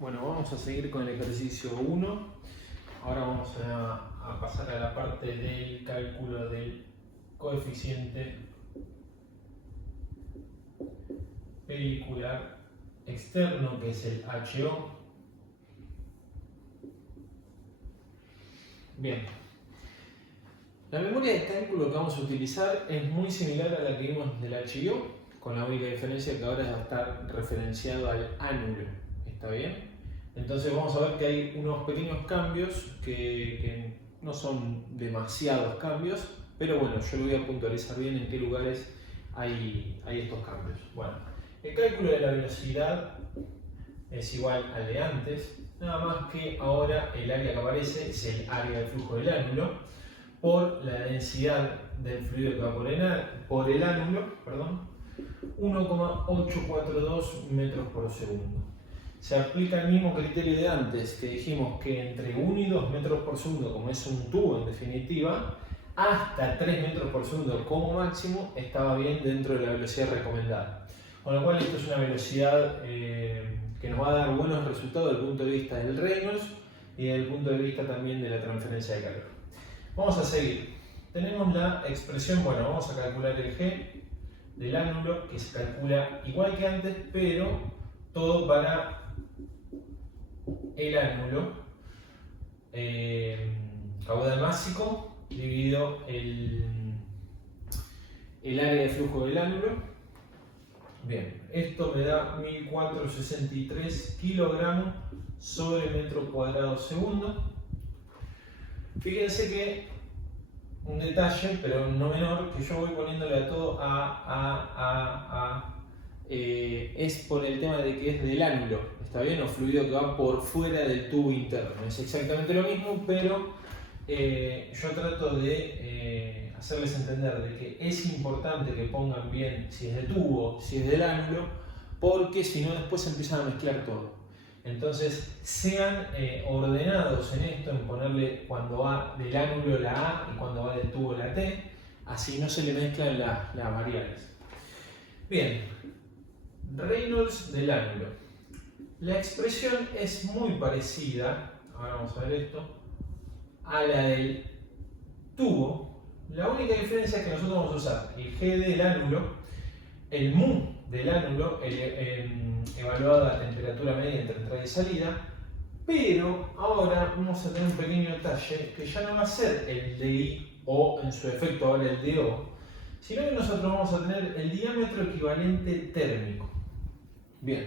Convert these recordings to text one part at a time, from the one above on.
Bueno, vamos a seguir con el ejercicio 1. Ahora vamos a pasar a la parte del cálculo del coeficiente pericular externo, que es el HO. Bien. La memoria de cálculo que vamos a utilizar es muy similar a la que vimos del HIO, con la única diferencia que ahora va a estar referenciado al ánulo. ¿Está bien? Entonces vamos a ver que hay unos pequeños cambios que no son demasiados cambios, pero bueno, yo lo voy a puntualizar bien en qué lugares hay estos cambios. Bueno, el cálculo de la velocidad es igual al de antes, nada más que ahora el área que aparece es el área de flujo del ánulo por la densidad del fluido que va por el ánulo, 1,842 metros por segundo. Se aplica el mismo criterio de antes, que dijimos que entre 1 y 2 metros por segundo, como es un tubo en definitiva, hasta 3 metros por segundo como máximo estaba bien dentro de la velocidad recomendada. Con lo cual esto es una velocidad que nos va a dar buenos resultados desde el punto de vista del Reynolds y desde el punto de vista también de la transferencia de calor. Vamos a seguir. Tenemos la expresión, bueno, vamos a calcular el G del ánulo, que se calcula igual que antes, pero todo para el ánulo, caudal másico dividido el área de flujo del ánulo. Bien, esto me da 1463 kilogramos sobre metro cuadrado segundo. Fíjense que un detalle, pero no menor, que yo voy poniéndole a todo es por el tema de que es del ánulo, ¿está bien? O fluido que va por fuera del tubo interno. Es exactamente lo mismo, pero yo trato de hacerles entender de que es importante que pongan bien si es de tubo, si es del ánulo, porque si no después se empiezan a mezclar todo. Entonces, sean ordenados en esto, en ponerle cuando va del ánulo la A y cuando va del tubo la T, así no se le mezclan las variables. Bien, Reynolds del ánulo. La expresión es muy parecida, ahora vamos a ver esto, a la del tubo. La única diferencia es que nosotros vamos a usar el G del ánulo, el mu del ánulo, evaluado a temperatura media entre entrada y salida, pero ahora vamos a tener un pequeño detalle que ya no va a ser el DI o en su efecto ahora el DO, sino que nosotros vamos a tener el diámetro equivalente térmico. Bien,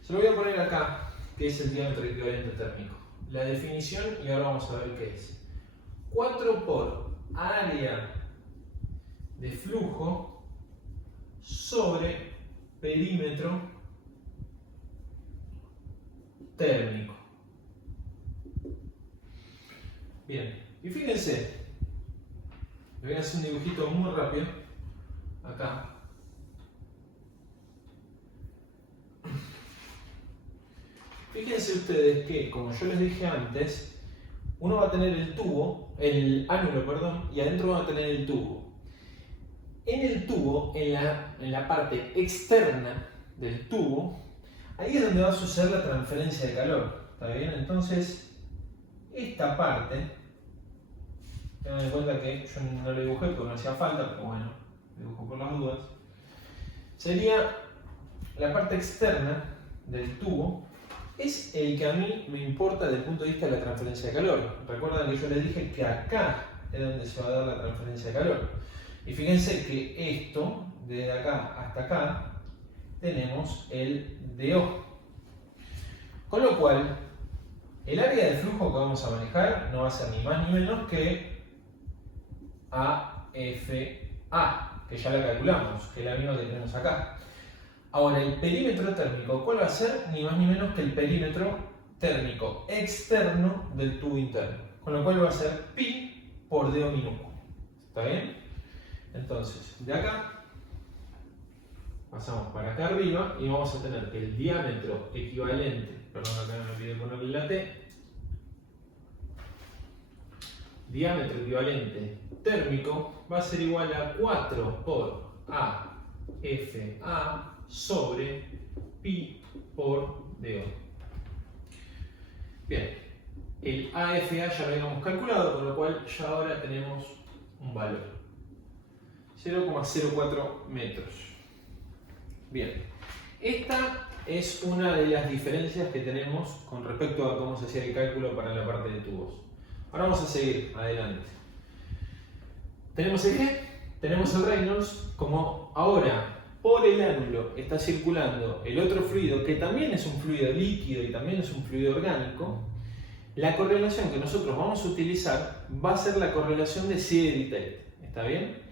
se lo voy a poner acá, que es el diámetro equivalente térmico. La definición, y ahora vamos a ver qué es. 4 por área de flujo sobre perímetro térmico. Bien, y fíjense, le voy a hacer un dibujito muy rápido acá. Fíjense ustedes que, como yo les dije antes, uno va a tener el tubo, el ánulo, perdón, y adentro va a tener el tubo. En el tubo, en la parte externa del tubo, ahí es donde va a suceder la transferencia de calor. ¿Está bien? Entonces, esta parte, tengan en cuenta que yo no lo dibujé porque no hacía falta, pero bueno, dibujo por las dudas. Sería la parte externa del tubo, es el que a mí me importa desde el punto de vista de la transferencia de calor. Recuerdan que yo les dije que acá es donde se va a dar la transferencia de calor. Y fíjense que esto, desde acá hasta acá, tenemos el DO. Con lo cual, el área de flujo que vamos a manejar no va a ser ni más ni menos que AFA, que ya la calculamos, que es la misma que tenemos acá. Ahora, el perímetro térmico, ¿cuál va a ser? Ni más ni menos que el perímetro térmico externo del tubo interno. Con lo cual va a ser pi por DO minúsculo. ¿Está bien? Entonces, de acá pasamos para acá arriba y vamos a tener que el diámetro equivalente, perdón, acá me olvidé ponerle la T, diámetro equivalente térmico va a ser igual a 4 por AFA sobre pi por DO. Bien, el AFA ya lo habíamos calculado, con lo cual ya ahora tenemos un valor. 0,04 metros. Bien, esta es una de las diferencias que tenemos con respecto a cómo se hacía el cálculo para la parte de tubos. Ahora vamos a seguir adelante. Tenemos el G, tenemos el Reynolds. Como ahora por el ánulo está circulando el otro fluido, que también es un fluido líquido y también es un fluido orgánico, la correlación que nosotros vamos a utilizar va a ser la correlación de Sider-Tate. ¿Está bien?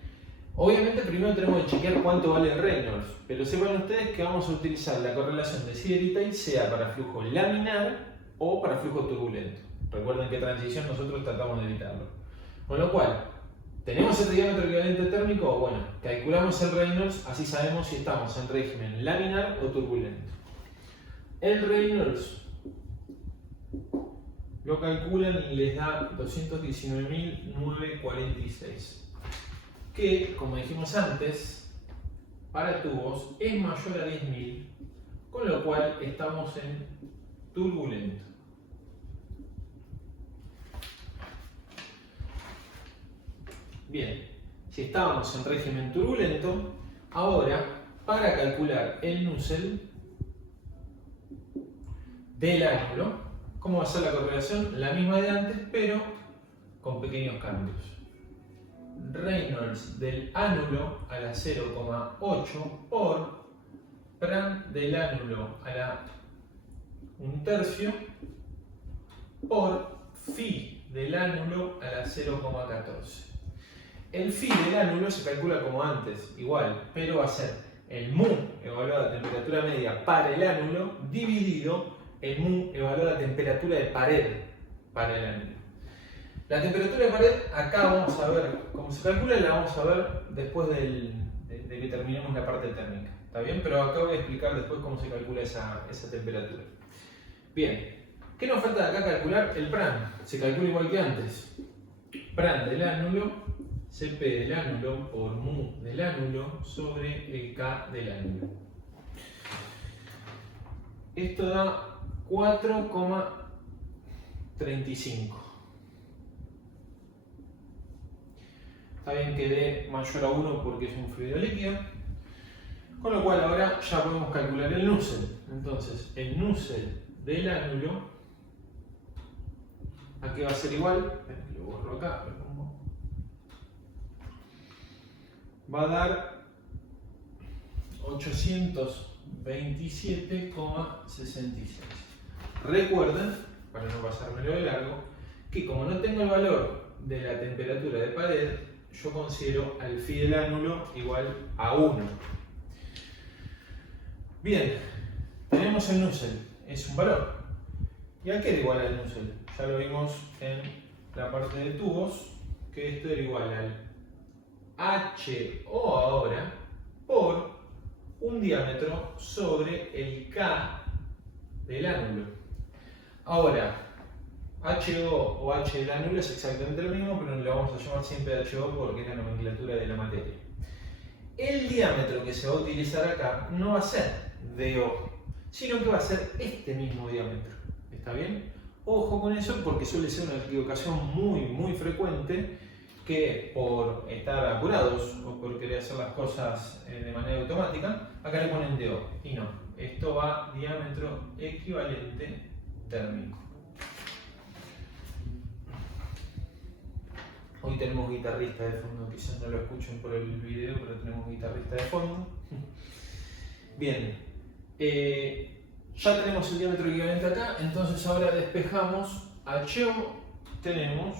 Obviamente primero tenemos que chequear cuánto vale el Reynolds, pero sepan ustedes que vamos a utilizar la correlación de Sider-Tate sea para flujo laminar o para flujo turbulento. Recuerden que transición nosotros tratamos de evitarlo. Con lo cual, ¿tenemos el diámetro equivalente térmico? Bueno, calculamos el Reynolds, así sabemos si estamos en régimen laminar o turbulento. El Reynolds lo calculan y les da 219.946. Que, como dijimos antes, para tubos es mayor a 10.000, con lo cual estamos en turbulento. Bien, si estábamos en régimen turbulento, ahora para calcular el Nusselt del ánulo, ¿cómo va a ser la correlación? La misma de antes, pero con pequeños cambios. Reynolds del ánulo a la 0,8 por Prandtl del ánulo a la 1/3 por Phi del ánulo a la 0,14. El Phi del ánulo se calcula como antes, igual, pero va a ser el mu evaluado a temperatura media para el ánulo dividido el mu evaluado a temperatura de pared para el ánulo. La temperatura de pared, acá vamos a ver cómo se calcula, la vamos a ver después de que terminemos la parte térmica. ¿Está bien? Pero acá voy a explicar después cómo se calcula esa temperatura. Bien, ¿qué nos falta de acá calcular? El Prandtl. Se calcula igual que antes. Prandtl del ánulo, Cp del ánulo por mu del ánulo sobre el K del ánulo. Esto da 4,35. Está bien que dé mayor a 1 porque es un fluido líquido. Con lo cual ahora ya podemos calcular el Nusselt. Entonces, el Nusselt del ánulo, aquí va a ser igual, lo borro acá, lo pongo. Va a dar 827,66. Recuerden, para no pasármelo de largo, que como no tengo el valor de la temperatura de pared, yo considero al Phi del ánulo igual a 1. Bien, tenemos el Nusselt, es un valor. ¿Y a qué era igual al Nusselt? Ya lo vimos en la parte de tubos, que esto era igual al HO ahora por un diámetro sobre el K del ánulo. Ahora, HO o H del ánulo es exactamente lo mismo, pero lo vamos a llamar siempre HO porque es la nomenclatura de la materia. El diámetro que se va a utilizar acá no va a ser DO, sino que va a ser este mismo diámetro. ¿Está bien? Ojo con eso porque suele ser una equivocación muy frecuente que por estar apurados o por querer hacer las cosas de manera automática, acá le ponen DO. Y no, esto va diámetro equivalente térmico. Hoy tenemos guitarrista de fondo, quizás no lo escuchen por el video, pero tenemos guitarrista de fondo. Bien, ya tenemos el diámetro equivalente acá, entonces ahora despejamos HO, tenemos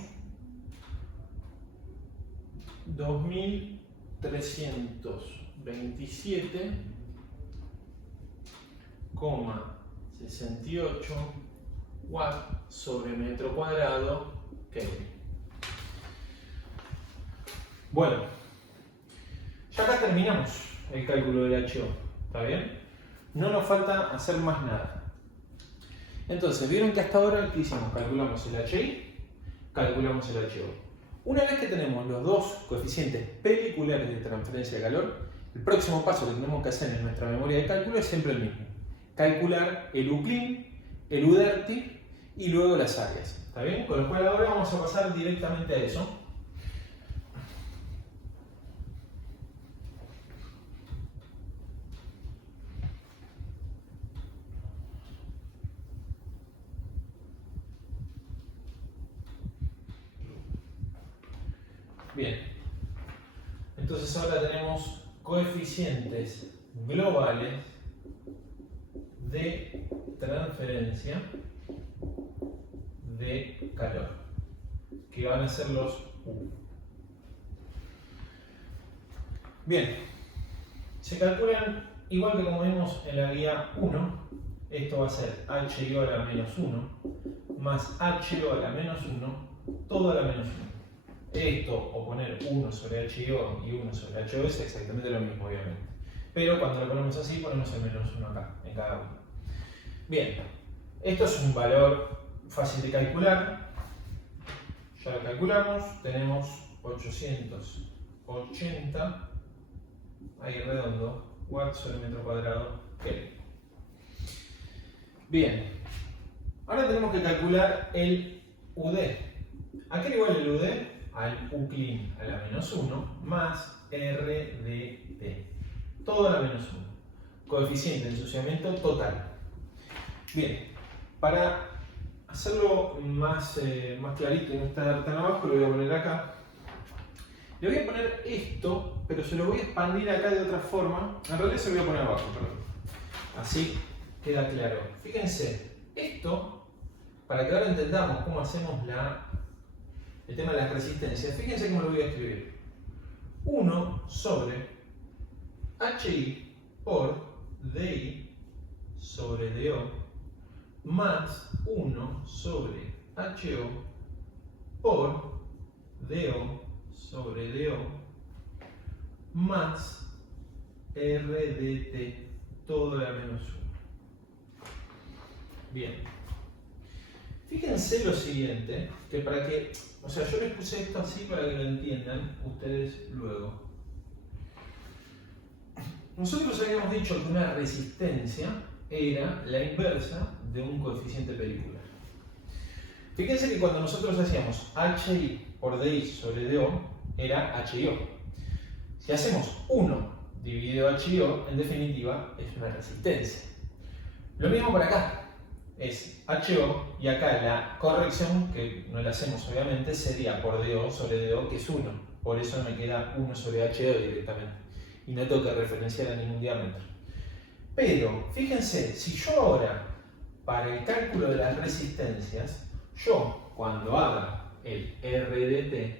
2327,68 watts sobre metro cuadrado Kelvin. Bueno, ya acá terminamos el cálculo del HO, ¿está bien? No nos falta hacer más nada. Entonces, vieron que hasta ahora, ¿qué hicimos? Calculamos el HI, calculamos el HO. Una vez que tenemos los dos coeficientes peliculares de transferencia de calor, el próximo paso que tenemos que hacer en nuestra memoria de cálculo es siempre el mismo. Calcular el Uclean, el Uderty y luego las áreas. ¿Está bien? Con lo cual ahora vamos a pasar directamente a eso. Bien, entonces ahora tenemos coeficientes globales de transferencia de calor, que van a ser los U. Bien, se calculan igual que como vimos en la guía 1, esto va a ser HIO a la menos 1 más HO a la menos 1, todo a la menos 1. Esto, o poner 1 sobre HIO y 1 sobre HO es exactamente lo mismo, obviamente. Pero cuando lo ponemos así, ponemos el menos 1 acá, en cada uno. Bien, esto es un valor fácil de calcular. Ya lo calculamos, tenemos 880, ahí redondo, watts sobre metro cuadrado Kelvin. Bien, ahora tenemos que calcular el UD. ¿A qué le igual el UD? Al U clean a la menos 1 más RDT, todo a la menos 1. Coeficiente de ensuciamiento total. Bien, para hacerlo más clarito y no estar tan abajo, lo voy a poner acá. Le voy a poner esto, pero se lo voy a expandir acá de otra forma. En realidad se lo voy a poner abajo, perdón. Así queda claro. Fíjense, esto, para que ahora entendamos cómo hacemos el tema de las resistencias, fíjense cómo lo voy a escribir. 1 sobre HI por DI sobre DO más 1 sobre HO por DO sobre DO más RDT todo a la menos 1. Bien. Fíjense lo siguiente, que para que, o sea, yo les puse esto así para que lo entiendan ustedes luego. Nosotros habíamos dicho que una resistencia era la inversa de un coeficiente pericular. Fíjense que cuando nosotros hacíamos HI por DI sobre DO, era HIO. Si hacemos 1 dividido HIO, en definitiva, es una resistencia. Lo mismo por acá. Es HO y acá la corrección, que no la hacemos obviamente, sería por DO sobre DO, que es 1. Por eso me queda 1 sobre HO directamente. Y no tengo que referenciar a ningún diámetro. Pero, fíjense, si yo ahora, para el cálculo de las resistencias, yo cuando haga el RDT,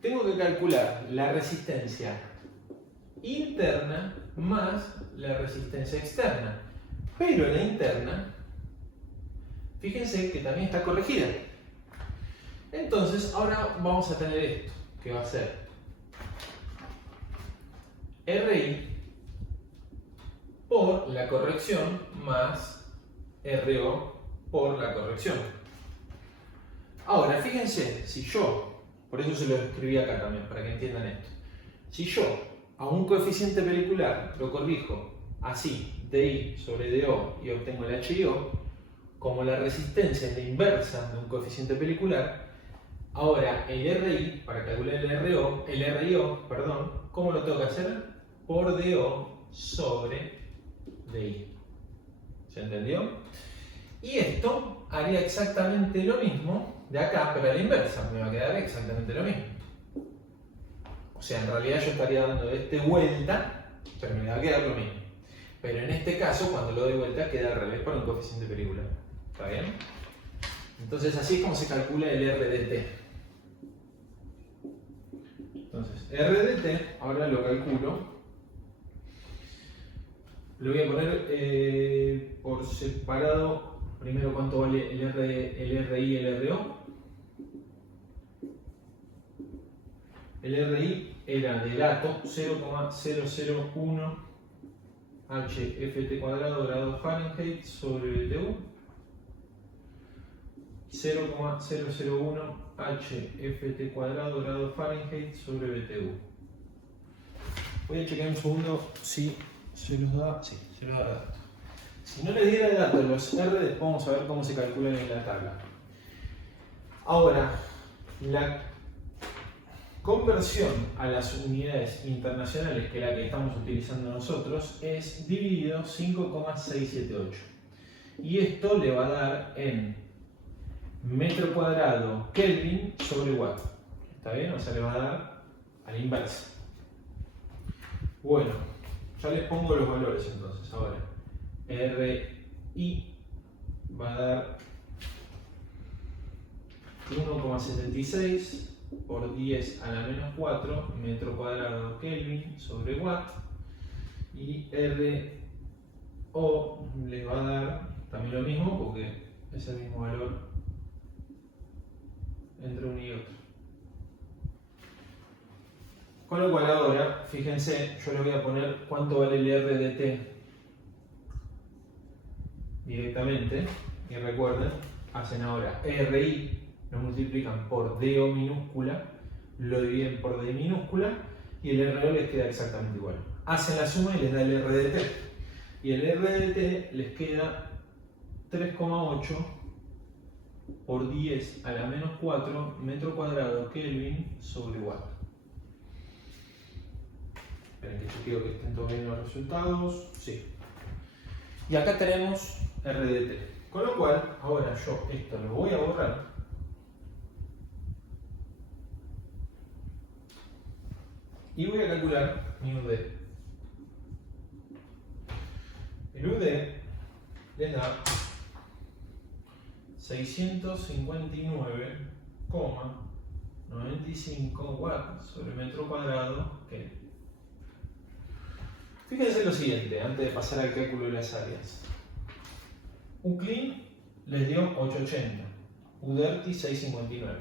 tengo que calcular la resistencia interna más la resistencia externa. Pero la interna, fíjense que también está corregida. Entonces, ahora vamos a tener esto, que va a ser RI por la corrección más RO por la corrección. Ahora, fíjense, si yo, por eso se lo escribí acá también, para que entiendan esto. Si yo a un coeficiente pericular lo corrijo así, DI sobre DO, y obtengo el HIO, como la resistencia es la inversa de un coeficiente pericular, ahora el RI, para calcular el RIO, ¿cómo lo tengo que hacer? Por DO sobre DI. ¿Se entendió? Y esto haría exactamente lo mismo de acá, pero a la inversa, me va a quedar exactamente lo mismo. O sea, en realidad yo estaría dando vuelta, pero me va a quedar lo mismo. Pero en este caso, cuando lo doy vuelta, queda al revés por un coeficiente pericular. ¿Está bien? Entonces, así es como se calcula el RDT. Entonces, RDT, ahora lo calculo. Lo voy a poner por separado. Primero, ¿cuánto vale el RI y el RO? El RI era de dato 0,001 HFT cuadrado grado Fahrenheit sobre BTU, 0,001 HFT cuadrado grado Fahrenheit sobre BTU. Voy a chequear un segundo si se los da. Sí, se los da dato. Si no les diera el dato de los R, después vamos a ver cómo se calculan en la tabla. Ahora, la conversión a las unidades internacionales, que es la que estamos utilizando nosotros, es dividido 5,678. Y esto le va a dar en metro cuadrado Kelvin sobre watt. ¿Está bien? O sea, le va a dar a la inversa. Bueno, ya les pongo los valores entonces. Ahora, RI va a dar 1,76 por 10 a la menos 4 metro cuadrado Kelvin sobre watt. Y RO le va a dar también lo mismo porque es el mismo valor entre uno y otro. Con lo cual ahora, fíjense, yo le voy a poner cuánto vale el R de T directamente. Y recuerden, hacen ahora RI, lo multiplican por DO minúscula, lo dividen por D minúscula y el RO les queda exactamente igual. Hacen la suma y les da el R de T. Y el R de T les queda 3,8 por 10 a la menos 4 metro cuadrado Kelvin sobre watt. Esperen que chequeo que estén todos bien los resultados. Sí. Y acá tenemos R de T. Con lo cual, ahora yo esto lo voy a borrar. Y voy a calcular mi UD. El UD les da 659,95 watts sobre metro cuadrado Kelvin. Fíjense lo siguiente, antes de pasar al cálculo de las áreas. UCLIN les dio 880, UDERTI 659.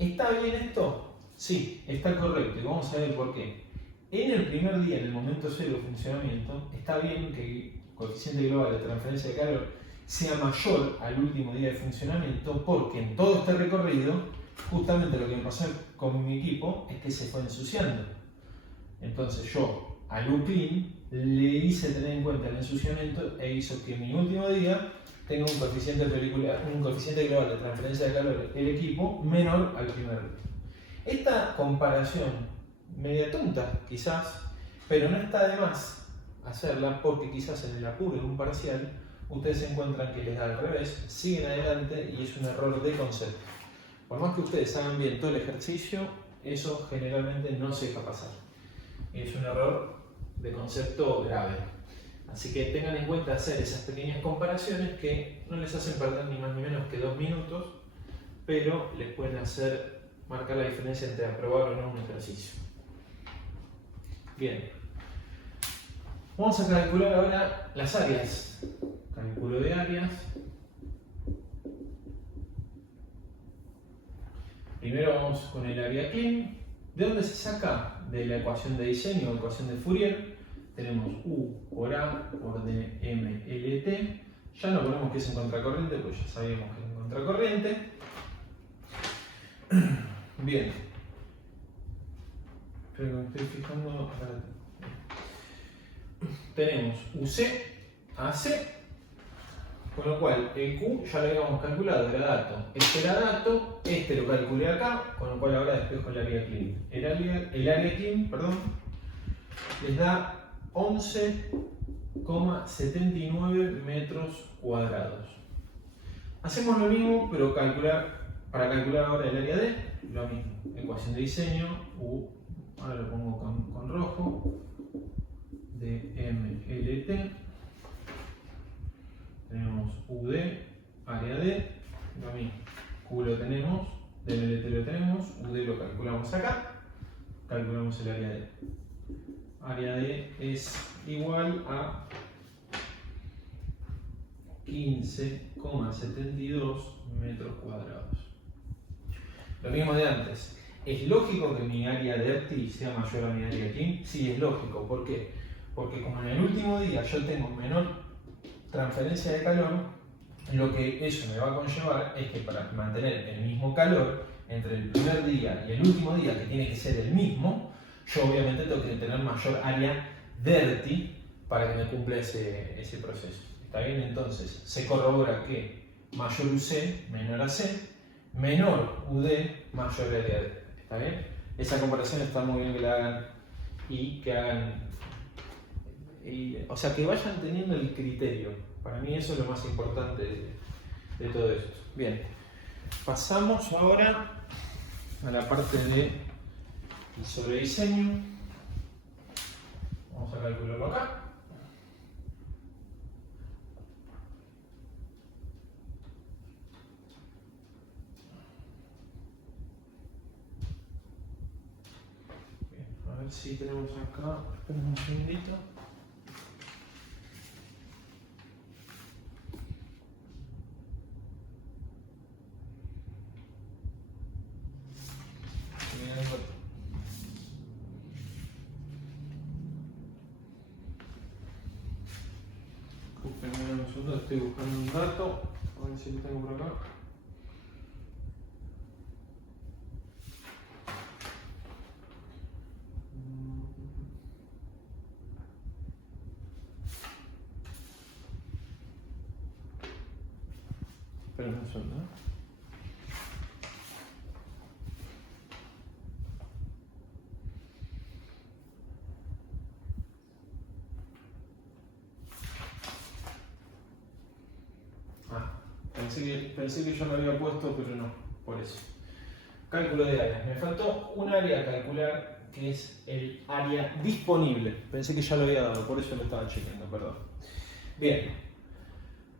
¿Está bien esto? Sí, está correcto y vamos a ver por qué. En el primer día, en el momento cero de funcionamiento, está bien que el coeficiente global de transferencia de calor sea mayor al último día de funcionamiento porque en todo este recorrido, justamente lo que me pasó con mi equipo es que se fue ensuciando. Entonces yo al UCLIN le hice tener en cuenta el ensuciamiento e hizo que en mi último día tenga un coeficiente global de transferencia de calor el equipo menor al primer día. Esta comparación, media tonta quizás, pero no está de más hacerla porque quizás en el apuro de un parcial ustedes encuentran que les da al revés, siguen adelante y es un error de concepto. Por más que ustedes hagan bien todo el ejercicio, eso generalmente no se deja pasar. Es un error de concepto grave. Así que tengan en cuenta hacer esas pequeñas comparaciones que no les hacen perder ni más ni menos que 2 minutos, pero les pueden hacer marcar la diferencia entre aprobar o no un ejercicio. Bien. Vamos a calcular ahora las áreas. Cálculo de áreas. Primero vamos con el área clean. ¿De dónde se saca? De la ecuación de diseño o ecuación de Fourier. Tenemos U por A por D M L T. Ya no ponemos que es en contracorriente, pues ya sabíamos que es en contracorriente. Bien. Pero me estoy fijando. Tenemos UC, AC, con lo cual el Q ya lo habíamos calculado, era dato. Este era dato, este lo calculé acá, con lo cual ahora despejo el área clean. El área clean, perdón, les da 11,79 metros cuadrados. Hacemos lo mismo, pero para calcular ahora el área D, lo mismo. Ecuación de diseño, U, ahora lo pongo con rojo, DMLT. Tenemos UD, área D, lo mismo. Q lo tenemos, DMLT lo tenemos, UD lo calculamos acá, calculamos el área D. Área D es igual a 15,72 metros cuadrados. Lo mismo de antes. ¿Es lógico que mi área de ERTI sea mayor a mi área clean? Sí, es lógico. ¿Por qué? Porque como en el último día yo tengo menor transferencia de calor, lo que eso me va a conllevar es que para mantener el mismo calor entre el primer día y el último día, que tiene que ser el mismo, yo obviamente tengo que tener mayor área de ERTI para que me cumpla ese proceso. ¿Está bien? Entonces, se corrobora que mayor UC menor AC, menor UD mayor área D. ¿Está bien? Esa comparación está muy bien que la hagan y que hagan. O sea, que vayan teniendo el criterio. Para mí eso es lo más importante de todo esto. Bien, pasamos ahora a la parte de sobre diseño. Vamos a calcularlo acá. Bien, a ver si tenemos acá. Esperen un segundito. Esperen un segundo, estoy buscando un dato. A ver si lo tengo por acá. Esperen un segundo. Pensé que yo lo había puesto, pero no, por eso. Cálculo de áreas. Me faltó un área a calcular que es el área disponible. Pensé que ya lo había dado, por eso lo estaba chequeando, perdón. Bien,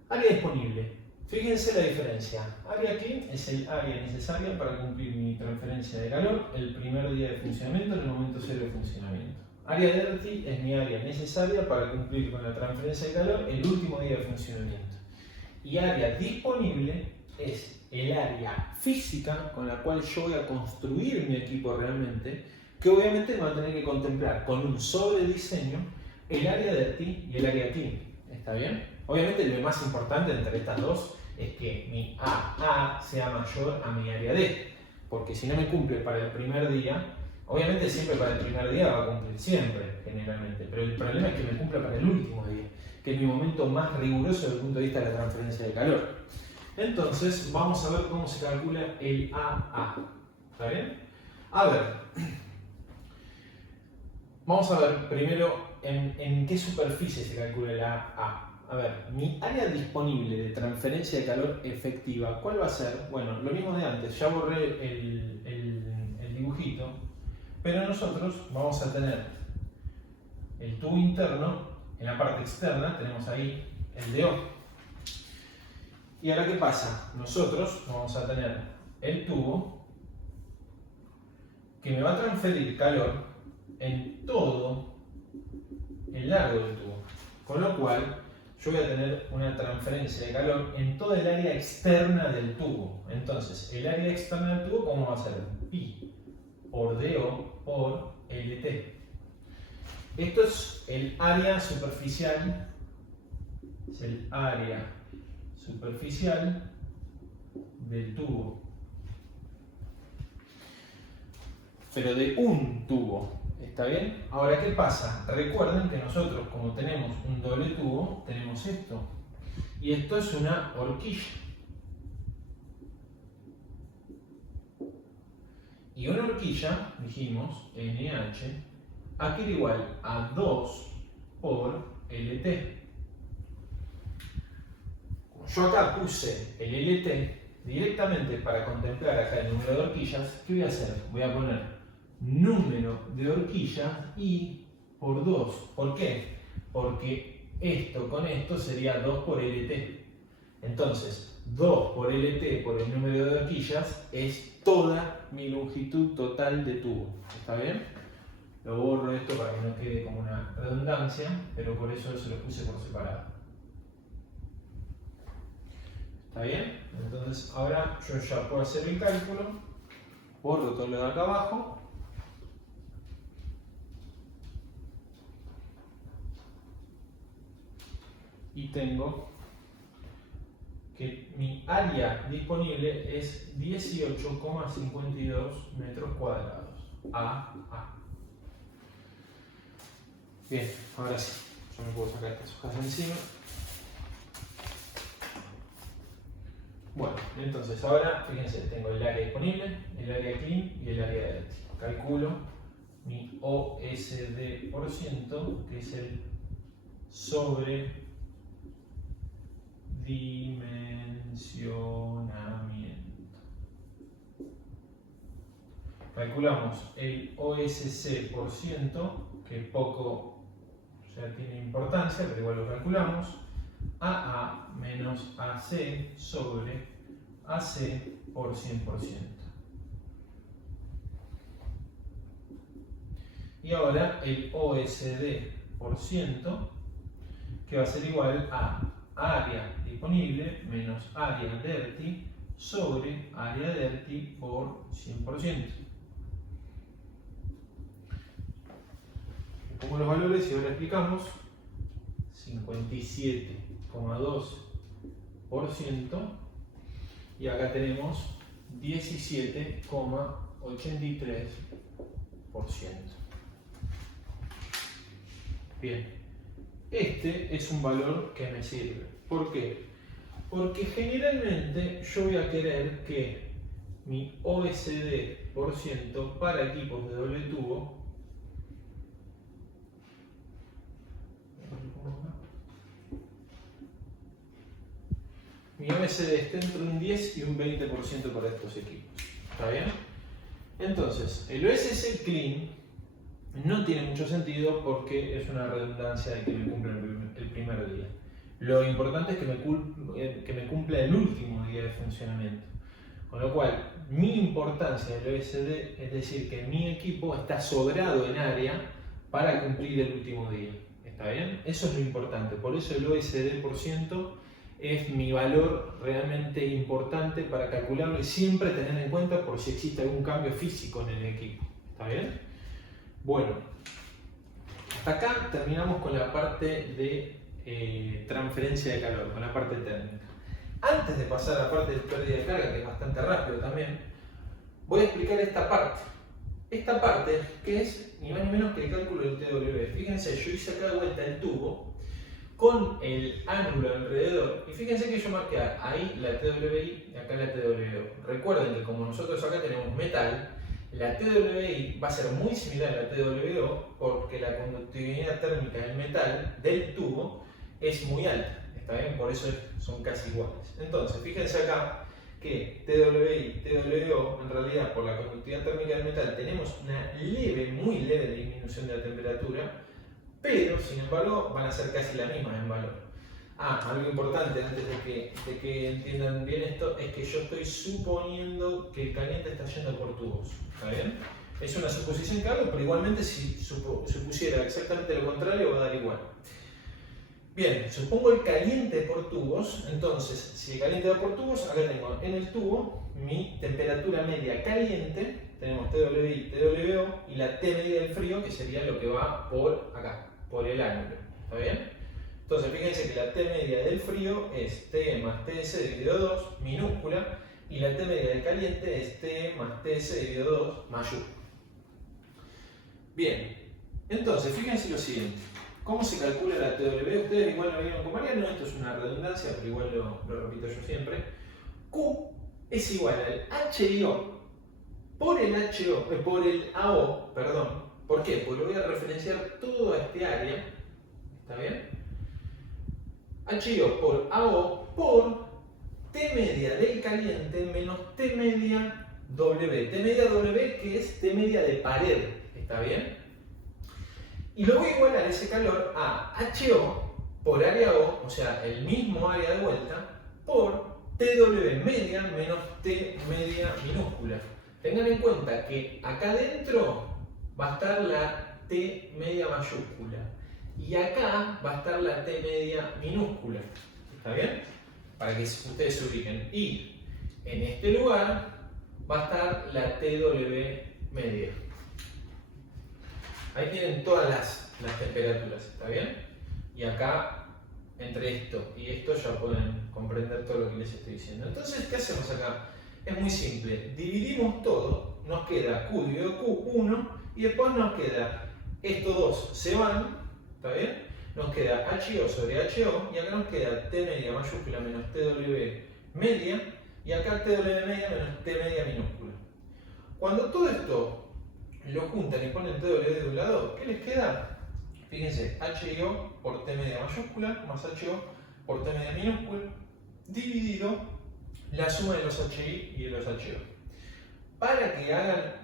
área disponible. Fíjense la diferencia. Área clean es el área necesaria para cumplir mi transferencia de calor el primer día de funcionamiento, en el momento cero de funcionamiento. Área dirty es mi área necesaria para cumplir con la transferencia de calor el último día de funcionamiento. Y área disponible es el área física con la cual yo voy a construir mi equipo realmente, que obviamente me va a tener que contemplar con un sobrediseño el área dirty y el área clean. ¿Está bien? Obviamente lo más importante entre estas dos es que mi AA sea mayor a mi área D, porque si no me cumple para el primer día, obviamente siempre para el primer día va a cumplir siempre, generalmente, pero el problema es que me cumpla para el último día, que es mi momento más riguroso desde el punto de vista de la transferencia de calor. Entonces, vamos a ver cómo se calcula el AA. ¿Está bien? A ver, vamos a ver primero en qué superficie se calcula el AA. A ver, mi área disponible de transferencia de calor efectiva, ¿cuál va a ser? Bueno, lo mismo de antes, ya borré el dibujito, pero nosotros vamos a tener el tubo interno. En la parte externa tenemos ahí el DO. Y ahora, ¿qué pasa? Nosotros vamos a tener el tubo que me va a transferir calor en todo el largo del tubo. Con lo cual, yo voy a tener una transferencia de calor en toda el área externa del tubo. Entonces, el área externa del tubo, ¿cómo va a ser? Pi por DO por LT. Esto es el área superficial, es el área superficial del tubo, pero de un tubo, ¿está bien? Ahora, ¿qué pasa? Recuerden que nosotros, como tenemos un doble tubo, tenemos esto, y esto es una horquilla. Y una horquilla, dijimos, NH, aquí era igual a 2 por LT. Como yo acá puse el LT directamente para contemplar acá el número de horquillas, ¿qué voy a hacer? Voy a poner número de horquillas y por 2. ¿Por qué? Porque esto con esto sería 2 por LT. Entonces, 2 por LT por el número de horquillas es toda mi longitud total de tubo. ¿Está bien? Lo borro esto para que no quede como una redundancia, pero por eso se lo puse por separado. ¿Está bien? Entonces ahora yo ya puedo hacer el cálculo, borro todo lo de acá abajo. Y tengo que mi área disponible es 18,52 metros cuadrados. AA. Bien, ahora sí, yo me puedo sacar estas hojas de encima. Entonces ahora, fíjense, tengo el área disponible, el área clean y el área dirty. Calculo mi OSD por ciento, que es el sobredimensionamiento. Calculamos el OSC por ciento, que poco ya tiene importancia, pero igual lo calculamos. AA menos AC sobre AC por 100%. Y ahora el OSD por ciento, que va a ser igual a área disponible menos área dirty sobre área dirty por 100%. Pongo los valores y ahora explicamos. 57,2% y acá tenemos 17,83%. Bien, este es un valor que me sirve. ¿Por qué? Porque generalmente yo voy a querer que mi OSD por ciento para equipos de doble tubo mi OSD esté entre un 10 y un 20% para estos equipos. ¿Está bien? Entonces, el OSC clean no tiene mucho sentido porque es una redundancia de que me cumpla el primer día. Lo importante es que me cumpla el último día de funcionamiento. Con lo cual, mi importancia del OSD es decir que mi equipo está sobrado en área para cumplir el último día. ¿Está bien? Eso es lo importante. Por eso el OSD por ciento es mi valor realmente importante para calcularlo y siempre tener en cuenta por si existe algún cambio físico en el equipo. ¿Está bien? Bueno, hasta acá terminamos con la parte de transferencia de calor, con la parte térmica. Antes de pasar a la parte de pérdida de carga, que es bastante rápido también, voy a explicar esta parte. Esta parte, que es ni más ni menos que el cálculo del TW. Fíjense, yo hice acá de vuelta el tubo con el ángulo alrededor y fíjense que yo marqué ahí la TWI y acá la TWO. Recuerden que como nosotros acá tenemos metal, la TWI va a ser muy similar a la TWO porque la conductividad térmica del metal del tubo es muy alta. ¿Está bien? Por eso son casi iguales. Entonces, fíjense acá que TWI y TWO, en realidad por la conductividad térmica del metal tenemos una leve, muy leve disminución de la temperatura, pero sin embargo van a ser casi la misma en valor. Algo importante antes de que entiendan bien esto es que yo estoy suponiendo que el caliente está yendo por tubos. ¿Está bien? Es una suposición que hago, pero igualmente si supusiera exactamente lo contrario va a dar igual. Bien, supongo el caliente por tubos, entonces si el caliente va por tubos, acá tengo en el tubo mi temperatura media caliente, tenemos TWI, TWO y la T media del frío que sería lo que va por acá, por el ángulo. ¿Está bien? Entonces fíjense que la T media del frío es T más TS dividido 2 minúscula y la T media del caliente es T más TS dividido 2 mayúscula. Bien, entonces fíjense lo siguiente. ¿Cómo se calcula la TW? Ustedes igual lo vieron con Mariano, esto es una redundancia, pero igual lo repito yo siempre. Q es igual al HIO por el AO, perdón. ¿Por qué? Porque lo voy a referenciar todo a este área. ¿Está bien? HIO por AO por T media del caliente menos T media W. T media W que es T media de pared. ¿Está bien? Y lo voy a igualar ese calor a HO por área O, o sea, el mismo área de vuelta, por TW media menos T media minúscula. Tengan en cuenta que acá adentro va a estar la T media mayúscula y acá va a estar la T media minúscula. ¿Está bien? Para que ustedes se ubiquen. Y en este lugar va a estar la TW media. Ahí tienen todas las temperaturas, ¿está bien? Y acá, entre esto y esto, ya pueden comprender todo lo que les estoy diciendo. Entonces, ¿qué hacemos acá? Es muy simple. Dividimos todo, nos queda Q dividido Q, 1, y después nos queda, estos dos se van, ¿está bien? Nos queda HO sobre HO, y acá nos queda T media mayúscula menos TW media, y y acá TW media menos T media minúscula. Cuando todo esto lo juntan y ponen TW de un lado, ¿qué les queda? Fíjense, HIO por T media mayúscula más HO por T media minúscula dividido la suma de los HI y de los HO. Para que hagan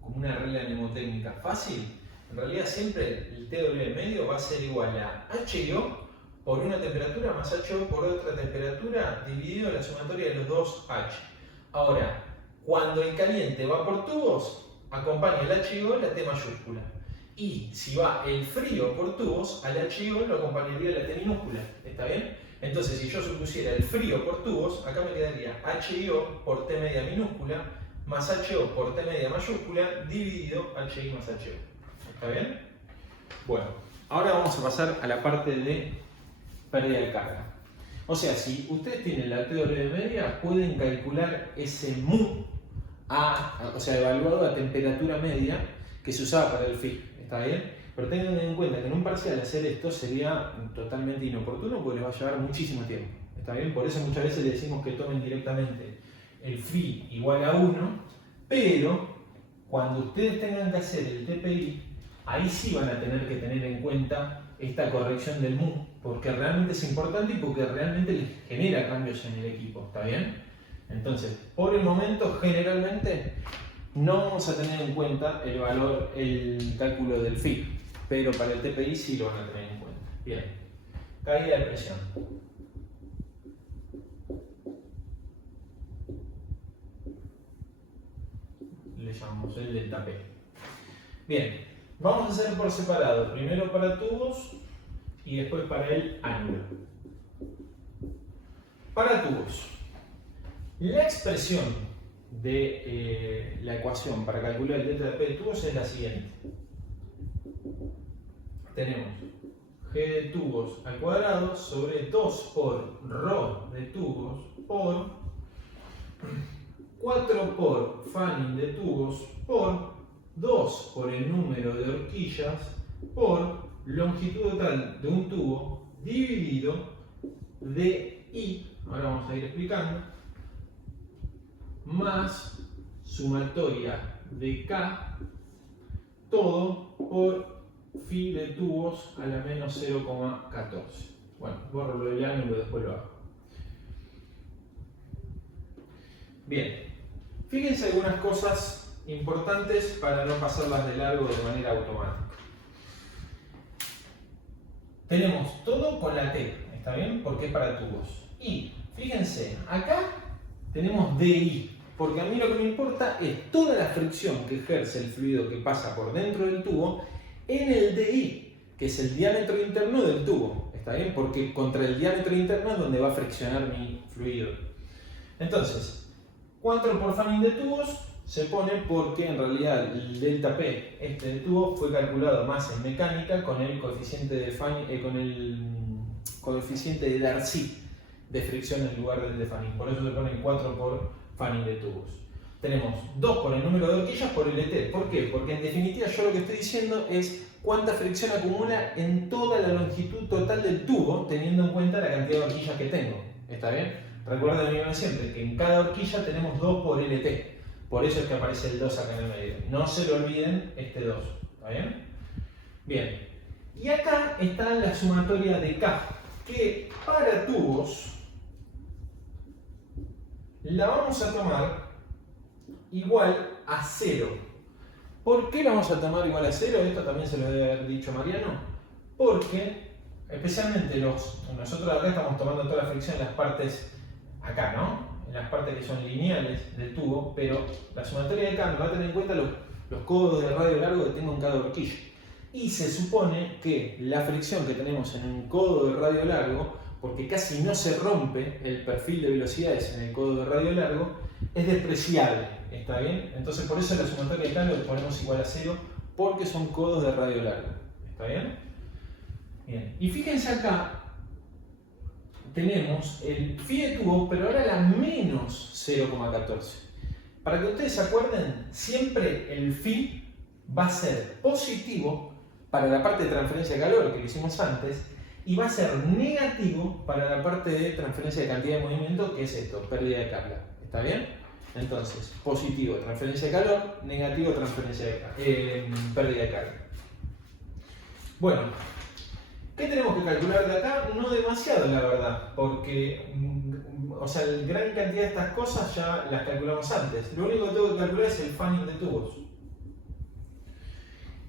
como una regla mnemotécnica fácil, en realidad siempre el TW medio va a ser igual a HIO por una temperatura más HO por otra temperatura dividido la sumatoria de los dos H. Ahora, cuando el caliente va por tubos, acompaña el HIO la T mayúscula. Y si va el frío por tubos, al HIO lo acompañaría la T minúscula. ¿Está bien? Entonces, si yo supusiera el frío por tubos, acá me quedaría HIO por T media minúscula más HO por T media mayúscula dividido HI más HO. ¿Está bien? Bueno, ahora vamos a pasar a la parte de pérdida de carga. O sea, si ustedes tienen la TW media, pueden calcular ese mu o sea, evaluado a temperatura media que se usaba para el FI. ¿Está bien? Pero tengan en cuenta que en un parcial hacer esto sería totalmente inoportuno porque les va a llevar muchísimo tiempo. ¿Está bien? Por eso muchas veces le decimos que tomen directamente el FI igual a 1, pero cuando ustedes tengan que hacer el TPI, ahí sí van a tener que tener en cuenta esta corrección del mu, porque realmente es importante y porque realmente les genera cambios en el equipo. ¿Está bien? Entonces, por el momento, generalmente no vamos a tener en cuenta el cálculo del FI, pero para el TPI sí lo van a tener en cuenta. Bien, caída de presión. Le llamamos el delta P. Bien, vamos a hacer por separado, primero para tubos y después para el ángulo. Para tubos, la expresión de la ecuación para calcular el delta P de tubos es la siguiente. Tenemos G de tubos al cuadrado sobre 2 por ρ de tubos por 4 por fanning de tubos por 2 por el número de horquillas por longitud total de un tubo dividido de I, ahora vamos a ir explicando, más sumatoria de K, todo por phi de tubos a la menos 0,14. Bueno, borro lo del ángulo, después lo hago. Bien, fíjense algunas cosas importantes para no pasarlas de largo de manera automática. Tenemos todo con la T, ¿está bien? Porque es para tubos. Y fíjense, acá tenemos DI, porque a mí lo que me importa es toda la fricción que ejerce el fluido que pasa por dentro del tubo en el DI, que es el diámetro interno del tubo, ¿está bien? Porque contra el diámetro interno es donde va a friccionar mi fluido. Entonces, 4 por fanning de tubos se pone porque en realidad el delta P de tubo fue calculado más en mecánica con el coeficiente de coeficiente de Darcy de fricción en lugar del de fanning. Por eso se pone 4 por fanning de tubos. Tenemos 2 por el número de horquillas por LT. ¿Por qué? Porque en definitiva yo lo que estoy diciendo es cuánta fricción acumula en toda la longitud total del tubo, teniendo en cuenta la cantidad de horquillas que tengo. ¿Está bien? Recuerden siempre que en cada horquilla tenemos 2 por LT. Por eso es que aparece el 2 acá en el medio. No se lo olviden este 2. ¿Está bien? Bien. Y acá está la sumatoria de K, que para tubos la vamos a tomar igual a 0. ¿Por qué la vamos a tomar igual a 0? Esto también se lo debe haber dicho Mariano. Porque, especialmente nosotros acá estamos tomando toda la fricción en las partes acá, ¿no? En las partes que son lineales del tubo, pero la sumatoria de K va a tener en cuenta los codos de radio largo que tengo en cada horquilla. Y se supone que la fricción que tenemos en un codo de radio largo, porque casi no se rompe el perfil de velocidades en el codo de radio largo, es despreciable, ¿está bien? Entonces por eso la sumatoria de K lo ponemos igual a 0, porque son codos de radio largo, ¿está bien? Bien, y fíjense acá, tenemos el phi de tubo, pero ahora la menos 0,14. Para que ustedes se acuerden, siempre el phi va a ser positivo para la parte de transferencia de calor que hicimos antes, y va a ser negativo para la parte de transferencia de cantidad de movimiento, que es esto, pérdida de carga. ¿Está bien? Entonces, positivo, transferencia de calor, negativo, transferencia de pérdida de carga. Bueno, ¿qué tenemos que calcular de acá? No demasiado, la verdad, porque o sea, gran cantidad de estas cosas ya las calculamos antes. Lo único que tengo que calcular es el fanning de tubos.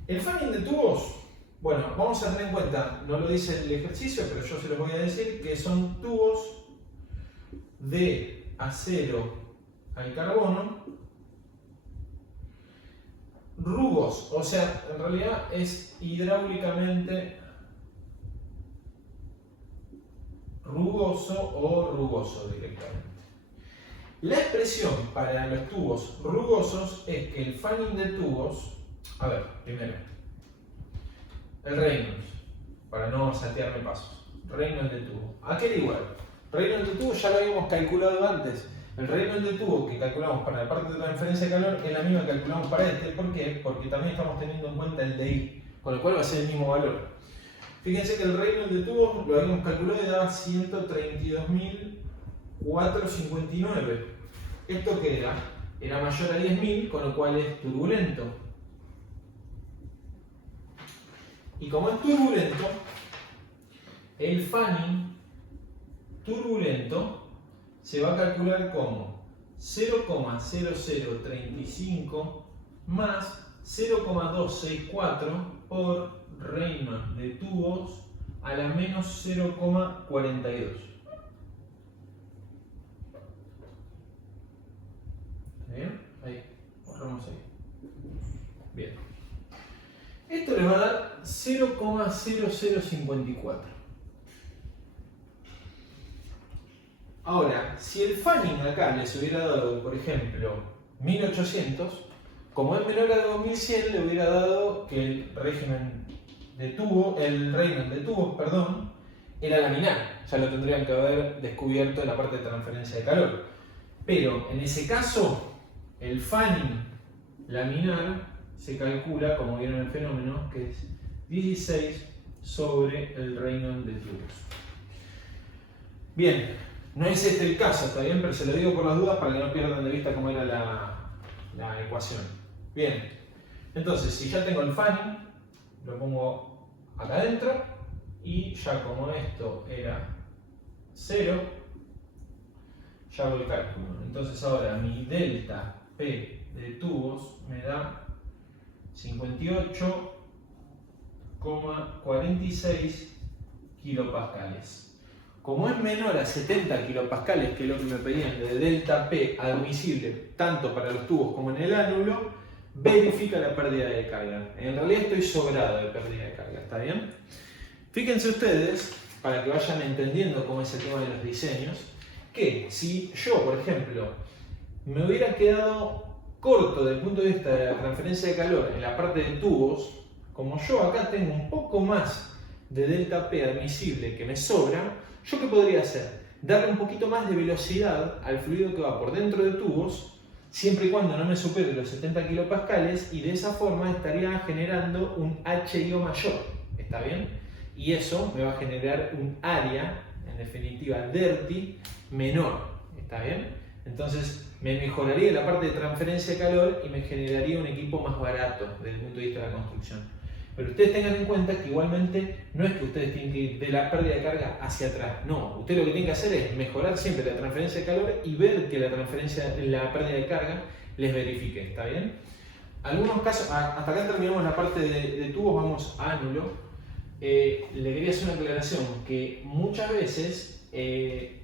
El fanning de tubos, bueno, vamos a tener en cuenta, no lo dice el ejercicio, pero yo se los voy a decir, que son tubos de acero al carbono rugosos, o sea, en realidad es hidráulicamente rugoso o rugoso directamente. La expresión para los tubos rugosos es que el fanning de tubos, a ver, primero, el Reynolds, para no saltearme pasos, Reynolds de tubo, aquel igual, Reynolds de tubo ya lo habíamos calculado antes. El Reynolds de tubo que calculamos para la parte de transferencia de calor es la misma que calculamos para este. ¿Por qué? Porque también estamos teniendo en cuenta el DI, con el cual va a ser el mismo valor. Fíjense que el Reynolds de tubo lo habíamos calculado y daba 132.459. ¿Esto qué era? Era mayor a 10.000, con lo cual es turbulento. Y como es turbulento, el fanning turbulento se va a calcular como 0,0035 más 0,264 por Reynolds de tubos a la menos 0,42. ¿Bien? Ahí, borramos ahí. Bien. Esto les va a dar 0,0054. Ahora, si el fanning acá les hubiera dado, por ejemplo, 1800, como es menor a 2100, le hubiera dado que el régimen de tubo, el Reynolds de tubos, perdón, era laminar. Ya lo tendrían que haber descubierto en la parte de transferencia de calor. Pero en ese caso, el fanning laminar se calcula, como vieron el fenómeno, que es 16 sobre el Reynolds de tubos. Bien. No es este el caso, está bien, pero se lo digo por las dudas para que no pierdan de vista cómo era la ecuación. Bien, entonces si ya tengo el fanning, lo pongo acá adentro y ya como esto era 0, ya hago el cálculo. Entonces ahora mi delta P de tubos me da 58,46 kilopascales. Como es menor a 70 kilopascales, que es lo que me pedían de delta P admisible tanto para los tubos como en el ánulo, verifica la pérdida de carga. En realidad estoy sobrado de pérdida de carga, ¿está bien? Fíjense ustedes, para que vayan entendiendo cómo es el tema de los diseños, que si yo, por ejemplo, me hubiera quedado corto desde el punto de vista de la transferencia de calor en la parte de tubos, como yo acá tengo un poco más de delta P admisible que me sobra, ¿yo qué podría hacer? Darle un poquito más de velocidad al fluido que va por dentro de tubos, siempre y cuando no me supere los 70 kilopascales, y de esa forma estaría generando un HIO mayor, ¿está bien? Y eso me va a generar un área, en definitiva, dirty, menor, ¿está bien? Entonces me mejoraría la parte de transferencia de calor y me generaría un equipo más barato desde el punto de vista de la construcción. Pero ustedes tengan en cuenta que igualmente no es que ustedes tienen que ir de la pérdida de carga hacia atrás. No, ustedes lo que tienen que hacer es mejorar siempre la transferencia de calor y ver que la pérdida de carga les verifique. ¿Está bien? Algunos casos, hasta acá terminamos la parte de tubos, vamos a ánulo. Le quería hacer una aclaración que muchas veces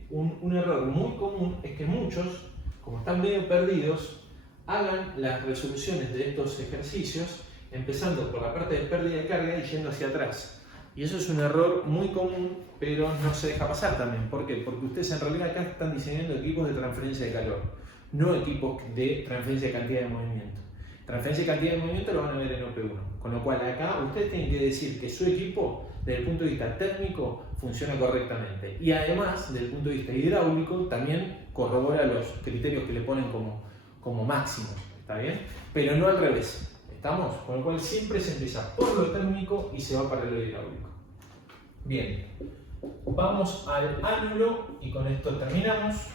un error muy común es que muchos, como están medio perdidos, hagan las resoluciones de estos ejercicios empezando por la parte de pérdida de carga y yendo hacia atrás. Y eso es un error muy común, pero no se deja pasar también. ¿Por qué? Porque ustedes en realidad acá están diseñando equipos de transferencia de calor, no equipos de transferencia de cantidad de movimiento. Transferencia de cantidad de movimiento lo van a ver en OP1. Con lo cual acá ustedes tienen que decir que su equipo, desde el punto de vista técnico, funciona correctamente. Y además, desde el punto de vista hidráulico, también corrobora los criterios que le ponen como máximos. ¿Está bien? Pero no al revés. ¿Estamos? Con lo cual siempre se empieza por lo técnico y se va para lo hidráulico. Bien, vamos al ánulo y con esto terminamos.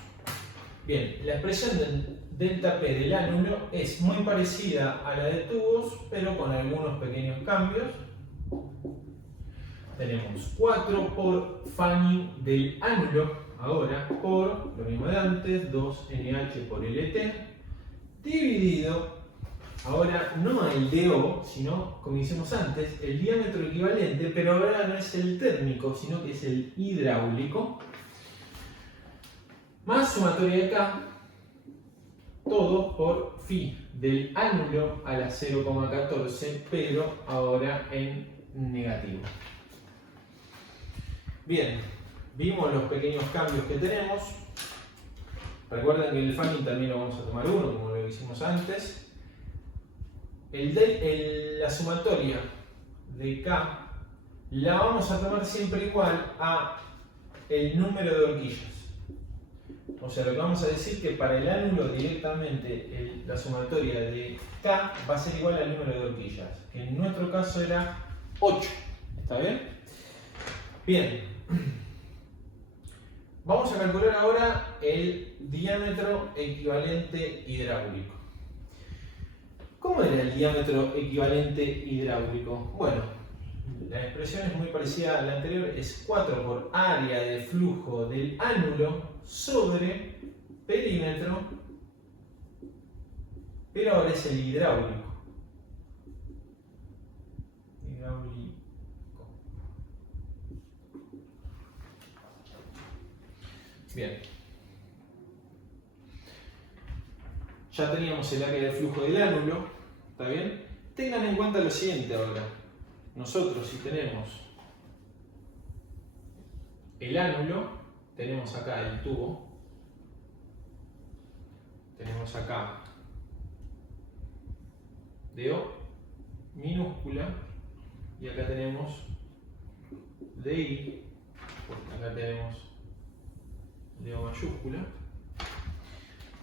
Bien, la expresión del delta P del ánulo es muy parecida a la de tubos, pero con algunos pequeños cambios. Tenemos 4 por Fanning del ánulo, ahora por lo mismo de antes, 2NH por LT, dividido, ahora no el DO, sino como hicimos antes, el diámetro equivalente, pero ahora no es el térmico, sino que es el hidráulico, más sumatoria de K, todo por phi del ánulo a la 0,14, pero ahora en negativo. Bien, vimos los pequeños cambios que tenemos. Recuerden que el Fanning también lo vamos a tomar uno, como lo hicimos antes. La sumatoria de K la vamos a tomar siempre igual a el número de horquillas. O sea, lo que vamos a decir que para el ánulo directamente la sumatoria de K va a ser igual al número de horquillas, que en nuestro caso era 8. ¿Está bien? Bien. Vamos a calcular ahora el diámetro equivalente hidráulico. ¿Cómo era el diámetro equivalente hidráulico? Bueno, la expresión es muy parecida a la anterior, es 4 por área de flujo del ánulo sobre perímetro, pero ahora es el hidráulico. Bien. Ya teníamos el área de flujo del ánulo, ¿está bien? Tengan en cuenta lo siguiente ahora. Nosotros si tenemos el ánulo, tenemos acá el tubo, tenemos acá DO minúscula y acá tenemos DI, porque acá tenemos DO mayúscula.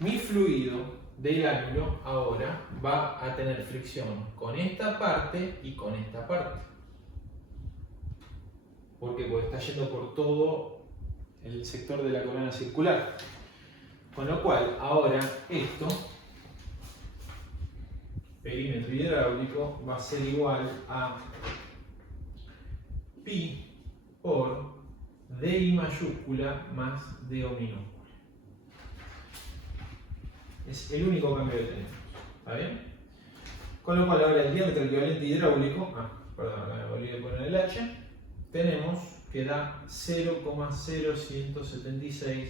Mi fluido del ánulo ahora va a tener fricción con esta parte y con esta parte. ¿Por qué? Porque está yendo por todo el sector de la corona circular. Con lo cual, ahora esto, perímetro hidráulico, va a ser igual a pi por DI mayúscula más DO minúscula. Es el único cambio que tenemos. ¿Está bien? Con lo cual ahora el diámetro equivalente hidráulico, perdón, acá me olvidé de poner el H, tenemos que da 0,0176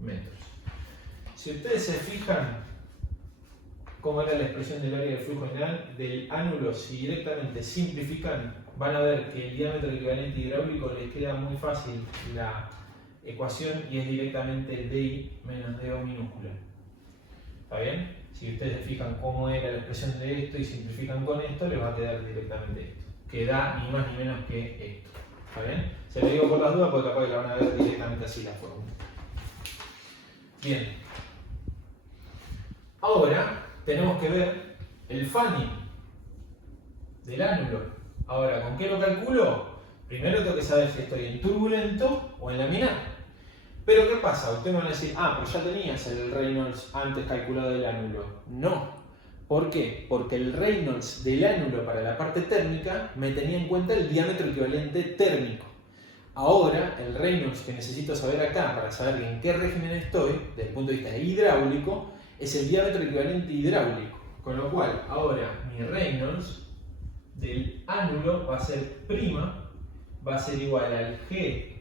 metros. Si ustedes se fijan cómo era la expresión del área de flujo del ánulo, si directamente simplifican, van a ver que el diámetro equivalente hidráulico les queda muy fácil la ecuación y es directamente DI menos DO minúscula. ¿Está bien? Si ustedes se fijan cómo era la expresión de esto y simplifican con esto, les va a quedar directamente esto, que da ni más ni menos que esto. ¿Está bien? Se lo digo por las dudas porque capaz que la van a ver directamente así la fórmula. Bien. Ahora tenemos que ver el Fanning del ánulo. Ahora, ¿con qué lo calculo? Primero tengo que saber si estoy en turbulento o en laminar. Pero ¿qué pasa? Ustedes me van a decir, pero ya tenías el Reynolds antes calculado del ánulo. No. ¿Por qué? Porque el Reynolds del ánulo para la parte térmica me tenía en cuenta el diámetro equivalente térmico. Ahora, el Reynolds que necesito saber acá para saber en qué régimen estoy, desde el punto de vista hidráulico, es el diámetro equivalente hidráulico. Con lo cual, ahora mi Reynolds del ánulo va a ser prima, va a ser igual al G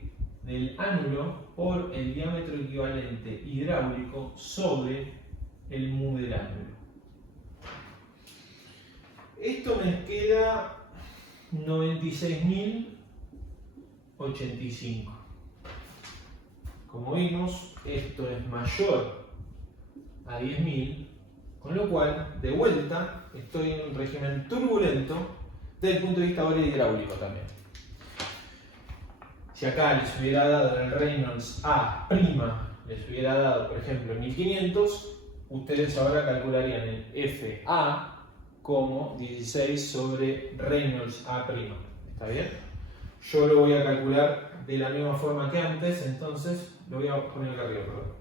del ánulo por el diámetro equivalente hidráulico sobre el mu del ánulo. Esto me queda 96.085. Como vimos, esto es mayor a 10.000, con lo cual, de vuelta, estoy en un régimen turbulento desde el punto de vista ahora hidráulico también. Si acá les hubiera dado el Reynolds A', les hubiera dado, por ejemplo, 1500, ustedes ahora calcularían el FA como 16 sobre Reynolds A'. ¿Está bien? Yo lo voy a calcular de la misma forma que antes, entonces lo voy a poner acá arriba, perdón.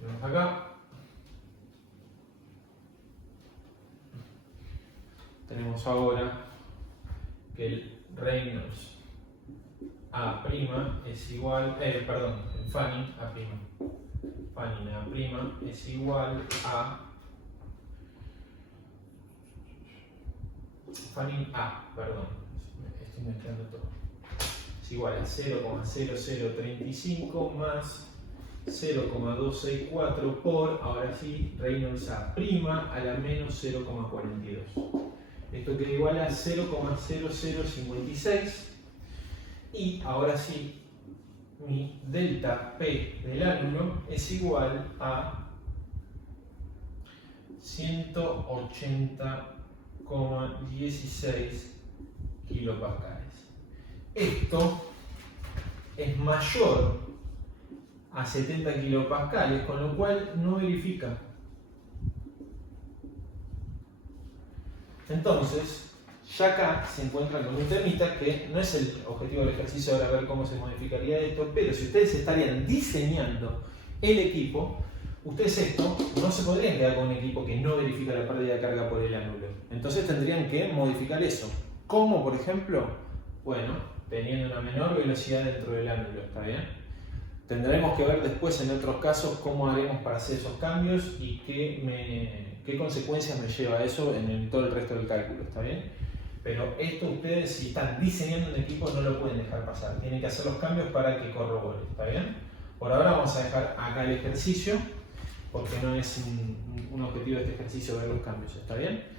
Vemos acá. Tenemos ahora que el Reynolds A' es igual, el Fanning A'. Fanning A' es igual a Fanning A, perdón, estoy mezclando todo. Es igual a 0,0035 más 0,264 por, ahora sí, Reynolds A' a la menos 0,42. Esto queda igual a 0,0056 y ahora sí, mi delta P del ángulo es igual a 180,16 kilopascales. Esto es mayor a 70 kilopascales, con lo cual no verifica. Entonces, ya acá se encuentran con un temita que no es el objetivo del ejercicio ahora ver cómo se modificaría esto, pero si ustedes estarían diseñando el equipo, ustedes esto no se podrían quedar con un equipo que no verifica la pérdida de carga por el ángulo. Entonces tendrían que modificar eso. ¿Cómo, por ejemplo? Bueno, teniendo una menor velocidad dentro del ángulo, ¿está bien? Tendremos que ver después en otros casos cómo haremos para hacer esos cambios y qué consecuencias me lleva eso en todo el resto del cálculo, ¿está bien? Pero esto ustedes, si están diseñando un equipo, no lo pueden dejar pasar. Tienen que hacer los cambios para que corrobore, ¿está bien? Por ahora vamos a dejar acá el ejercicio, porque no es un objetivo de este ejercicio ver los cambios, ¿está bien?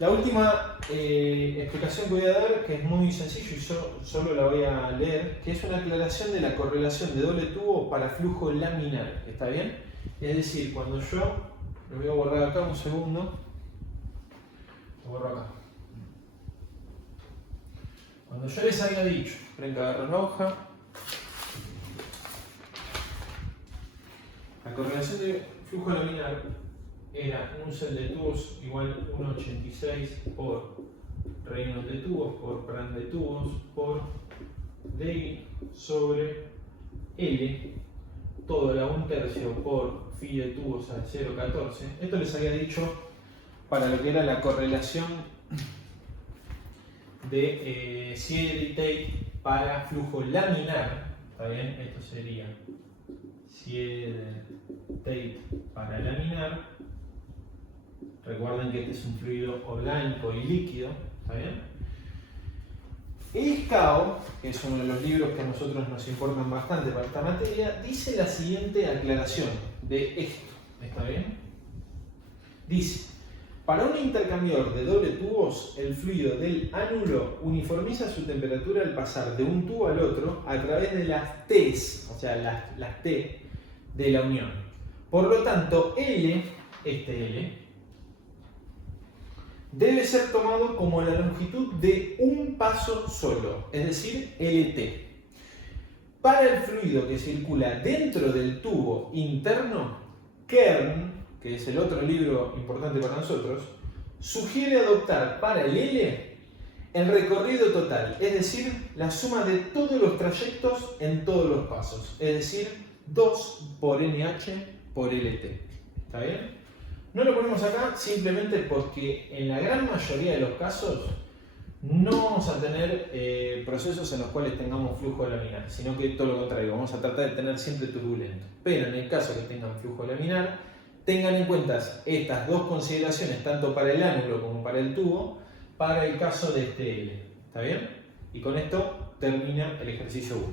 La última explicación que voy a dar, que es muy sencillo y yo solo la voy a leer, que es una aclaración de la correlación de doble tubo para flujo laminar, ¿está bien? Es decir, cuando yo, lo voy a borrar acá un segundo, lo borro acá. Cuando yo les había dicho, frente a agarrar la hoja, la correlación de flujo laminar era un cel de tubos igual 1,86 por Reynolds de tubos por Pran de tubos por DI sobre L, todo la 1/3 por phi de tubos al 0,14. Esto les había dicho para lo que era la correlación de Sieder y Tate para flujo laminar. ¿Está bien? Esto sería Sieder, Tate para laminar. Recuerden que este es un fluido orgánico y líquido, ¿está bien? El SCAO, que es uno de los libros que a nosotros nos importan bastante para esta materia, dice la siguiente aclaración de esto, ¿está bien? Dice, para un intercambiador de doble tubos, el fluido del ánulo uniformiza su temperatura al pasar de un tubo al otro a través de las T's, o sea, las T de la unión. Por lo tanto, L, este L, debe ser tomado como la longitud de un paso solo, es decir, LT. Para el fluido que circula dentro del tubo interno, Kern, que es el otro libro importante para nosotros, sugiere adoptar para el L el recorrido total, es decir, la suma de todos los trayectos en todos los pasos, es decir, 2 por NH por LT. ¿Está bien? No lo ponemos acá simplemente porque en la gran mayoría de los casos no vamos a tener procesos en los cuales tengamos flujo laminar, sino que todo lo contrario, vamos a tratar de tener siempre turbulento. Pero en el caso que tengan flujo laminar, tengan en cuenta estas dos consideraciones, tanto para el ánulo como para el tubo, para el caso de este L. ¿Está bien? Y con esto termina el ejercicio 1.